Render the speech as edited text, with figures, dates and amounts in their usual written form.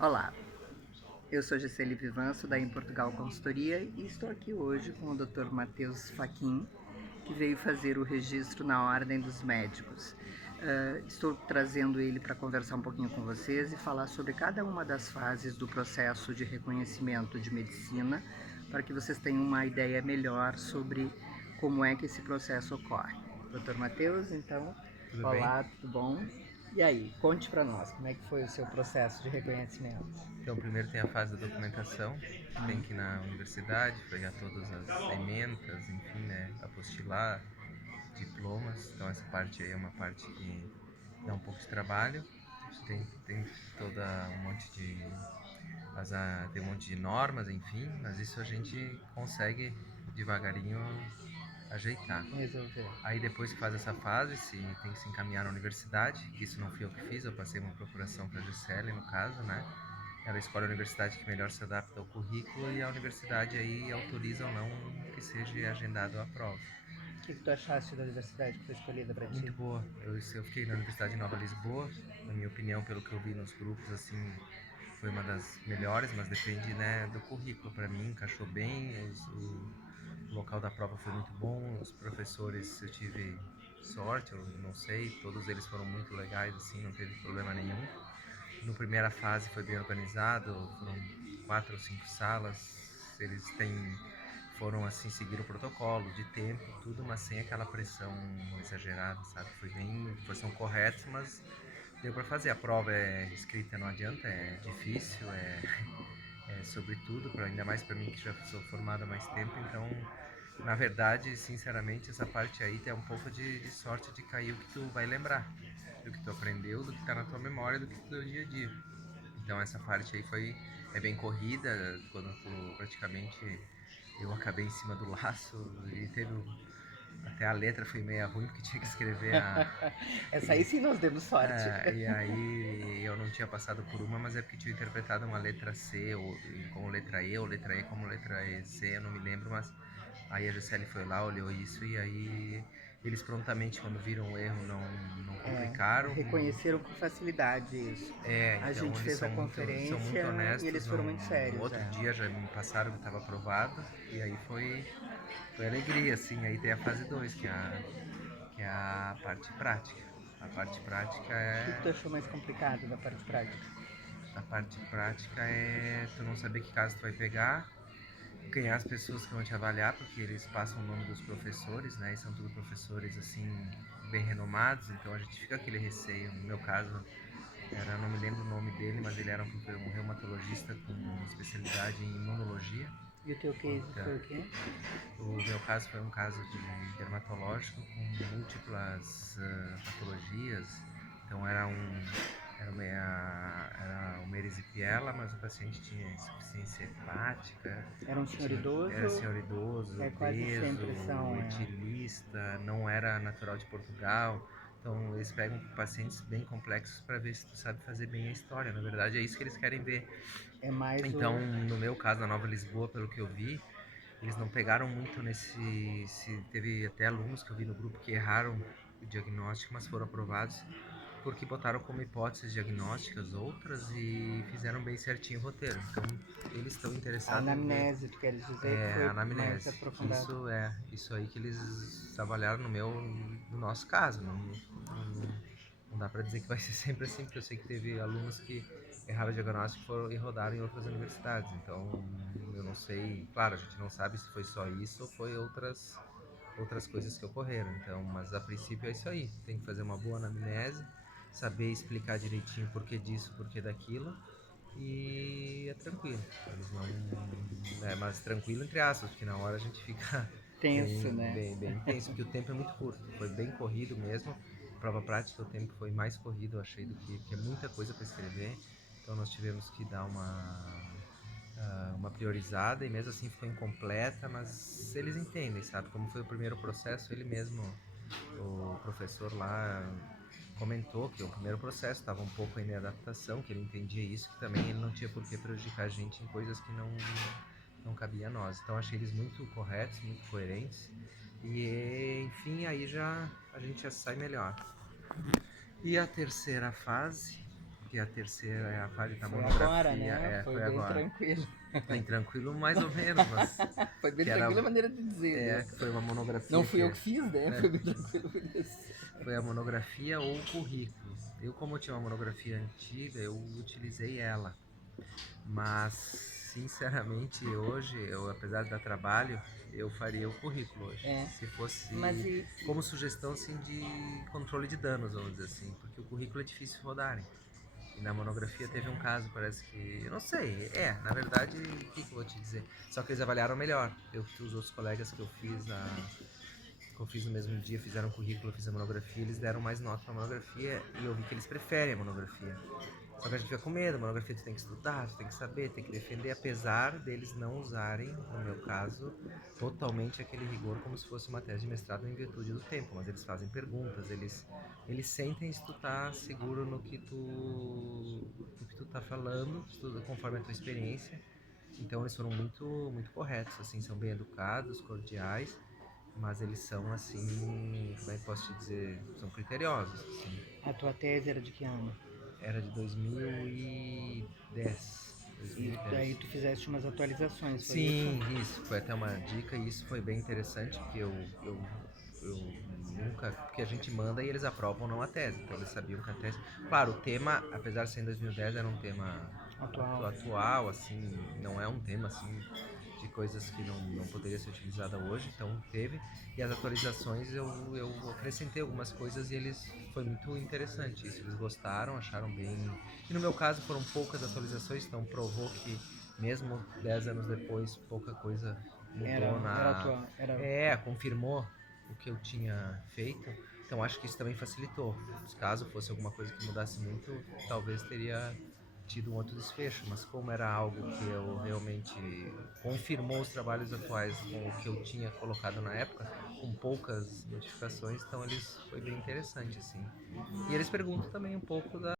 Olá, eu sou Gisele Vivanço da Em Portugal Consultoria e estou aqui hoje com o Dr. Matheus Fachin, que veio fazer o registro na Ordem dos Médicos. Estou trazendo ele para conversar um pouquinho com vocês e falar sobre cada uma das fases do processo de reconhecimento de medicina, para que vocês tenham uma ideia melhor sobre como é que esse processo ocorre. Dr. Matheus, então, Tudo bem? olá, tudo bom? E aí, conte para nós, como é que foi o seu processo de reconhecimento? Então, primeiro tem a fase da documentação, que tem que ir na universidade, pegar todas as ementas, enfim, né, apostilar, diplomas. Então, essa parte aí é uma parte que dá um pouco de trabalho. Tem toda um monte de tem um monte de normas, enfim, mas isso a gente consegue devagarinho ajeitar. Resolver. Aí depois que faz essa fase, tem que se encaminhar na universidade, que isso não fui eu que fiz, eu passei uma procuração para a Gisele, no caso, né? Ela escolhe a universidade que melhor se adapta ao currículo e a universidade aí autoriza ou não que seja agendado a prova. O que tu achaste da universidade que foi escolhida para Muito ti? boa. Eu fiquei na Universidade de Nova Lisboa, na minha opinião, pelo que eu vi nos grupos, assim, foi uma das melhores, mas depende, né, do currículo. Para mim, encaixou bem, o local da prova foi muito bom, os professores eu tive sorte, eu não sei, todos eles foram muito legais, assim, não teve problema nenhum. No primeira fase foi bem organizado, foram 4 ou 5 salas, foram assim, seguir o protocolo de tempo, tudo, mas sem aquela pressão exagerada, sabe? São corretos, mas deu para fazer. A prova é escrita, não adianta, é difícil, é sobretudo, ainda mais para mim que já sou formado há mais tempo, então, na verdade, sinceramente, essa parte aí tem um pouco de sorte de cair o que tu vai lembrar, do que tu aprendeu, do que tá na tua memória, do que tu do dia a dia. Então essa parte aí é bem corrida, quando tu praticamente eu acabei em cima do laço e até a letra foi meia ruim porque tinha que escrever a Essa aí sim nós demos sorte. e aí eu não tinha passado por uma, mas é porque tinha interpretado uma letra C como letra E, ou letra E como letra E, C, eu não me lembro, mas aí a Gisele foi lá, olhou isso e aí eles prontamente, quando viram o erro, não complicaram. Reconheceram com facilidade isso. A Então gente eles fez a são muito conferência e eles honestos. foram muito No sérios. outro dia já me passaram que estava aprovado e aí foi alegria, assim. Aí tem a fase 2 que é a parte prática. A parte prática O que tu é achou mais complicado da parte prática? A parte prática é tu não saber que caso tu vai pegar, quem é as pessoas que vão te avaliar, porque eles passam o nome dos professores, né? E são tudo professores assim bem renomados, então a gente fica aquele receio. No meu caso, não me lembro o nome dele, mas ele era um reumatologista com especialidade em imunologia. E o teu case Então, foi o quê? o meu caso foi um caso de dermatológico com múltiplas patologias. Então era uma erisipiela, mas o paciente tinha insuficiência hepática, Era um senhor idoso? era senhor idoso, É quase sempre obeso, são, etilista, não era natural de Portugal. Então eles pegam pacientes bem complexos para ver se tu sabe fazer bem a história. Na verdade é isso que eles querem ver. é mais Então, no meu caso, na Nova Lisboa, pelo que eu vi, eles não pegaram muito nesse. Teve até alunos que eu vi no grupo que erraram o diagnóstico, mas foram aprovados porque botaram como hipóteses diagnósticas outras e fizeram bem certinho o roteiro. Então, eles estão a interessados em ver anamnese, tu queres dizer que a foi mais anamnese, que aprofundado. isso aí que eles trabalharam no nosso caso. Não dá para dizer que vai ser sempre assim, porque eu sei que teve alunos que erraram o diagnóstico e rodaram em outras universidades. Então, eu não sei, claro, a gente não sabe se foi só isso ou foi outras coisas que ocorreram. Então, mas a princípio é isso aí. Tem que fazer uma boa anamnese, saber explicar direitinho o porquê disso, o porquê daquilo. E é tranquilo. Eles não. Mas tranquilo entre aspas, porque na hora a gente fica Tenso, né? bem tenso, porque o tempo é muito curto. Foi bem corrido mesmo. Prova prática, o tempo foi mais corrido, eu achei, do que é muita coisa para escrever. Então nós tivemos que dar uma priorizada e mesmo assim ficou incompleta, mas eles entendem, sabe? Como foi o primeiro processo, ele mesmo, o professor lá, comentou que o primeiro processo estava um pouco ainda em adaptação, que ele entendia isso, que também ele não tinha por que prejudicar a gente em coisas que não cabia a nós. Então achei eles muito corretos, muito coerentes e enfim, aí a gente já sai melhor. E a terceira fase porque a terceira é a fase da Foi monografia. agora, né? Foi foi bem agora. tranquilo. Bem tranquilo, mais ou menos, mas Foi bem que era- tranquila a maneira de dizer, né? que foi uma monografia. Não fui eu que que fiz, né? É. Foi bem tranquilo por isso. foi a monografia ou o currículo. Eu, como eu tinha uma monografia antiga, eu utilizei ela. Mas, sinceramente, hoje, apesar de dar trabalho, eu faria o currículo hoje. É. Se fosse Mas e, como sugestão assim, de controle de danos, vamos dizer assim. Porque o currículo é difícil rodarem. E na monografia teve um caso, parece que. Eu não sei. Na verdade, o que eu vou te dizer? Só que eles avaliaram melhor. Os outros colegas que eu fiz no mesmo dia, fizeram um currículo, eu fiz a monografia, eles deram mais nota pra monografia e eu vi que eles preferem a monografia. Só que a gente fica com medo, a monografia tu tem que estudar, tu tem que saber, tem que defender, apesar deles não usarem, no meu caso, totalmente aquele rigor como se fosse uma tese de mestrado em virtude do tempo, mas eles fazem perguntas, eles sentem se tu tá seguro no que tu tá falando, conforme a tua experiência. Então eles foram muito, muito corretos, assim, são bem educados, cordiais, mas eles são assim, como é que posso te dizer, são criteriosos, assim. a tua tese era de que ano? Era de 2010. E daí 2010. tu fizeste umas atualizações, foi Sim, isso? isso foi até uma dica e isso foi bem interessante porque eu nunca, porque a gente manda e eles aprovam não a tese, então eles sabiam que a tese, claro, o tema, apesar de ser em 2010, era um tema atual, assim, não é um tema assim de coisas que não poderia ser utilizada hoje, então teve, e as atualizações eu acrescentei algumas coisas e eles, foi muito interessante isso, eles gostaram, acharam bem, e no meu caso foram poucas atualizações, então provou que mesmo 10 anos depois pouca coisa mudou confirmou o que eu tinha feito, então acho que isso também facilitou, caso fosse alguma coisa que mudasse muito, talvez teria tido um outro desfecho, mas como era algo que eu realmente confirmou os trabalhos atuais com o que eu tinha colocado na época, com poucas modificações, então eles foi bem interessante assim. E eles perguntam também um pouco